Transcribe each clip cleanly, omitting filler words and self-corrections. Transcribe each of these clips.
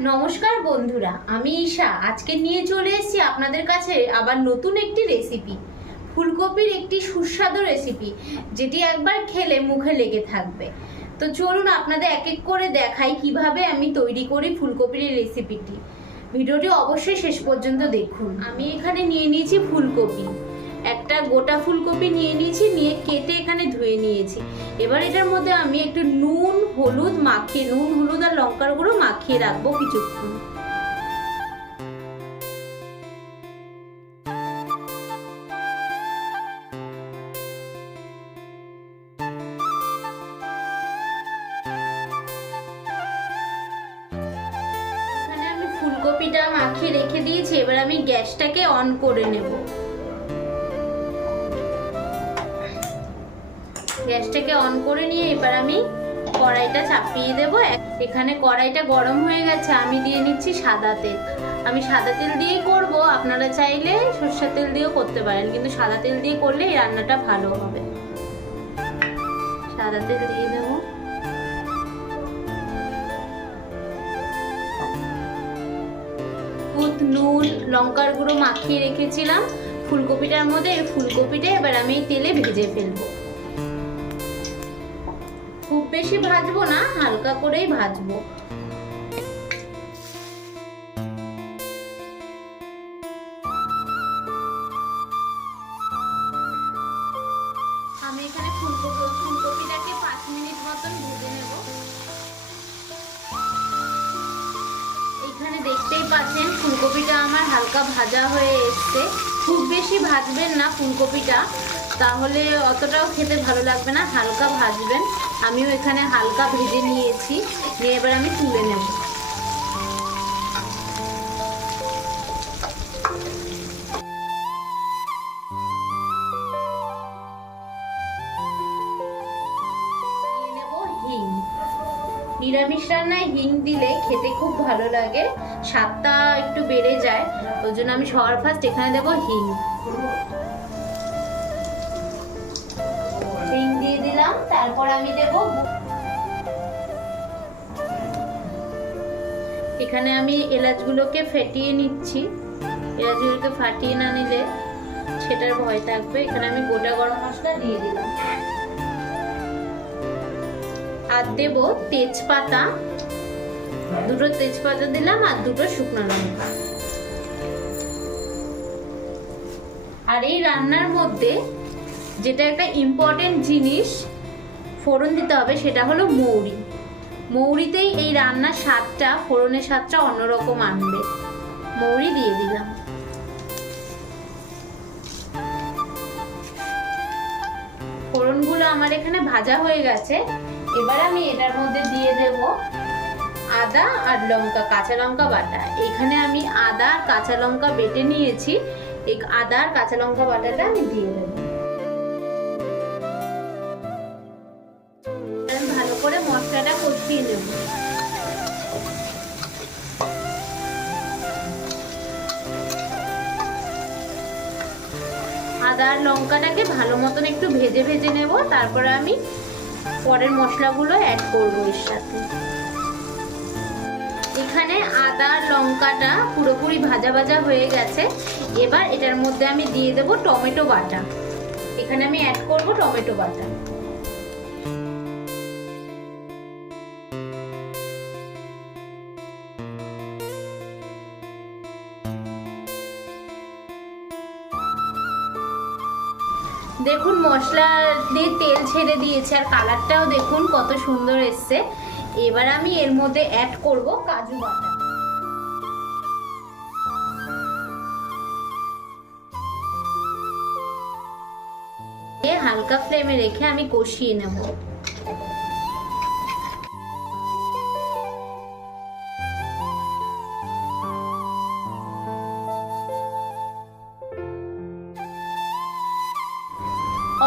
নমস্কার বন্ধুরা, আমি ঈশা। আজকে নিয়ে চলে এসেছি আপনাদের কাছে আবার নতুন একটি রেসিপি, ফুলকপির একটি সুস্বাদু রেসিপি, যেটি একবার খেলে মুখে লেগে থাকবে। তো চলুন আপনাদের এক এক করে দেখাই কিভাবে আমি তৈরি করি ফুলকপির এই রেসিপিটি। ভিডিওটি অবশ্যই শেষ পর্যন্ত দেখুন। আমি এখানে নিয়ে নিয়েছি ফুলকপি, একটা গোটা ফুলকপি নিয়ে নিয়েছি, নিয়ে কেটে এখানে ধুয়ে নিয়েছি। এবার এটার মধ্যে আমি একটু নুন হলুদ আর লঙ্কার গুঁড়ো মাখিয়ে রাখবো কিছুক্ষণ। এখানে আমি ফুলকপিটা মাখিয়ে রেখে দিয়েছি। এবার আমি গ্যাসটাকে অন করে নেব। গ্যাসটাকে অন করে নিয়ে এবার আমি কড়াইটা চাপিয়ে দেব। এখানে কড়াইটা গরম হয়ে গেছে, আমি দিয়ে নিচ্ছি সাদা তেল। আমি সাদা তেল দিয়েই করব, আপনারা চাইলে সরষের তেল দিয়েও করতে পারেন, কিন্তু সাদা তেল দিয়ে করলে এই রান্নাটা ভালো হবে। সাদা তেল দিয়ে দেব। হলুদ নুন লঙ্কার গুঁড়ো মাখিয়ে রেখেছিলাম ফুলকপিটার মধ্যে। এই ফুলকপিটা এবার আমি তেলে ভেজে ফেলবো। খুব বেশি ভাজবো না, হালকা করেই ভাজবো। আমি এখানে ফুলকপিটাকে 5 মিনিট মতন ভেজে নেব। এখানে দেখতেই পাচ্ছেন ফুলকপিটা আমার হালকা ভাজা হয়ে এসছে। খুব বেশি ভাজবেন না ফুলকপিটা, তাহলে অতটাও খেতে ভালো লাগবে না। হালকা ভাজবেন। আমিও এখানে হালকা ভেজে নিয়েছি, নিয়ে এবার আমি তুলে নেব। হিং, নিরামিষ রান্নায় হিং দিলে খেতে খুব ভালো লাগে, স্বাদটা একটু বেড়ে যায়। ওই জন্য আমি সবার ফার্স্ট এখানে দেব হিং। হিং দিয়ে দিলাম। তারপর আমি দেব, এখানে আমি এলাচগুলোকে ফেটিয়ে নিচ্ছি। এলাচগুলোকে ফাটিয়ে না নিলে সেটার ভয় থাকবে। এখানে আমি গোটা গরম মশলা দিয়ে দিলাম। আর দেব তেজপাতা, 2টো তেজপাতা দিলাম, আর 2টো শুকনো লঙ্কা। আর এই রান্নার মধ্যে যেটা একটা ইম্পর্টেন্ট জিনিস ফোড়ন দিতে হবে, সেটা হলো মৌরি। মৌরিতেই এই রান্নার স্বাদটা, ফোড়নের স্বাদটা অন্যরকম আনবে। মৌরি দিয়ে দিলাম। ফোড়নগুলো আমার এখানে ভাজা হয়ে গেছে। এবার আমি এটার মধ্যে দিয়ে দেব আদা আর লঙ্কা, কাঁচা লঙ্কা বাটা। এখানে আমি আদা আর কাঁচা লঙ্কা বেটে নিয়েছি। এই আদা আর কাঁচা লঙ্কা বাটাটা আমি দিয়ে দেব। ভালো করে মশলাটা কষিয়ে নেব। আদা আর লঙ্কাটাকে ভালো মতন একটু ভেজে ভেজে নেব। তারপরে আমি পরের মশলাগুলো অ্যাড করব এর সাথে। এখানে আদা আর লঙ্কাটা পুরোপুরি ভাজা ভাজা হয়ে গেছে। এবার এটার মধ্যে আমি দিয়ে দেব টমেটো বাটা। এখানে আমি অ্যাড করব টমেটো বাটা। দেখুন মশলা দিয়ে তেল ছেড়ে দিয়েছে, আর কালারটাও দেখুন কত সুন্দর এসছে। এবার আমি এর মধ্যে অ্যাড করব কাজু বাটা। হালকা ফ্লেমে রেখে আমি কষিয়ে নেব।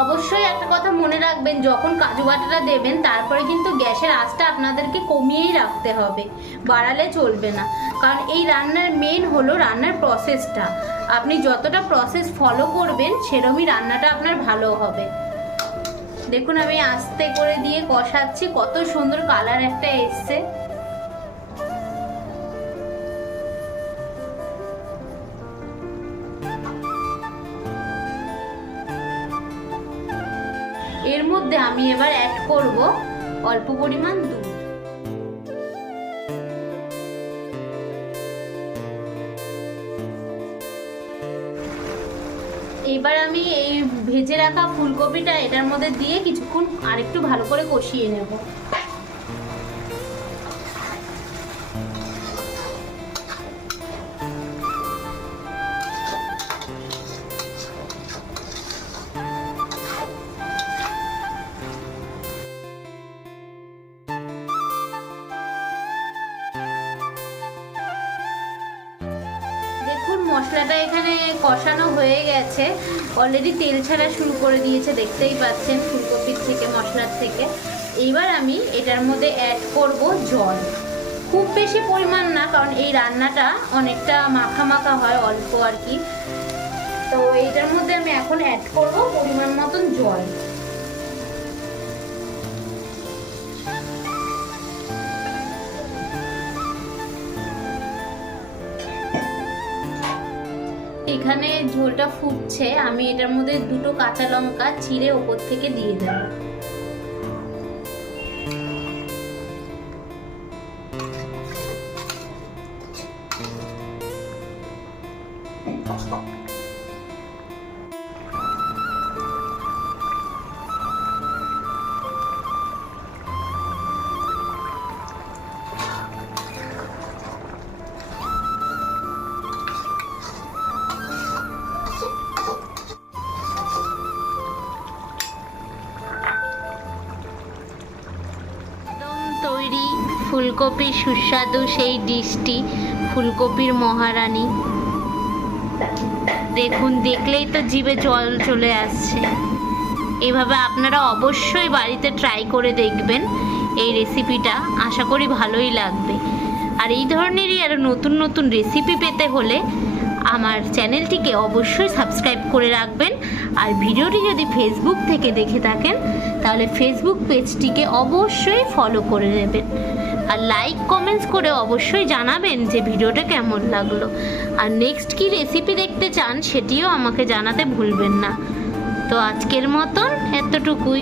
অবশ্যই একটা কথা মনে রাখবেন, যখন কাজু বাটাটা দেবেন তারপরে কিন্তু গ্যাসের আঁচটা আপনাদেরকে কমিয়েই রাখতে হবে, বাড়ালে চলবে না। কারণ এই রান্নার মেন হলো রান্নার প্রসেসটা। আপনি যতটা প্রসেস ফলো করবেন সেরকমই রান্নাটা আপনার ভালো হবে। দেখুন আমি আস্তে করে দিয়ে কষাচ্ছি, কত সুন্দর কালার একটা এসছে। এর মধ্যে আমি এবার অ্যাড করব অল্প পরিমাণ দুধ। এবার আমি এই ভেজে রাখা ফুলকপিটা এটার মধ্যে দিয়ে কিছুক্ষণ আরেকটু ভালো করে কষিয়ে নেব। দেখুন মশলাটা এখানে কষানো হয়ে গেছে, অলরেডি তেল ছাড়া শুরু করে দিয়েছে, দেখতেই পাচ্ছেন ফুলকপির থেকে, মশলার থেকে। এইবার আমি এটার মধ্যে অ্যাড করব জল, খুব বেশি পরিমাণ না, কারণ এই রান্নাটা অনেকটা মাখা মাখা হয়, অল্প আর কি। তো এইটার মধ্যে আমি এখন অ্যাড করব পরিমাণ মতন জল। এখানে ঝোলটা ফুটছে, আমি এটার মধ্যে দুটো কাঁচা লঙ্কা চিড়ে ওপর থেকে দিয়ে দেব। তৈরি ফুলকপির সুস্বাদু সেই ডিশটি, ফুলকপির মহারানী। দেখুন, দেখলেই তো জিভে জল চলে আসছে। এভাবে আপনারা অবশ্যই বাড়িতে ট্রাই করে দেখবেন এই রেসিপিটা, আশা করি ভালোই লাগবে। আর এই ধরনেরই আরও নতুন নতুন রেসিপি পেতে হলে আমার চ্যানেলটিকে অবশ্যই সাবস্ক্রাইব করে রাখবেন। আর ভিডিওটি যদি ফেসবুক থেকে দেখে থাকেন তাহলে ফেসবুক পেজটিকে অবশ্যই ফলো করে নেবেন। আর লাইক কমেন্টস করে অবশ্যই জানাবেন যে ভিডিওটা কেমন লাগলো। আর নেক্সট কি রেসিপি দেখতে চান সেটিও আমাকে জানাতে ভুলবেন না। তো আজকের মতন এতটুকুই।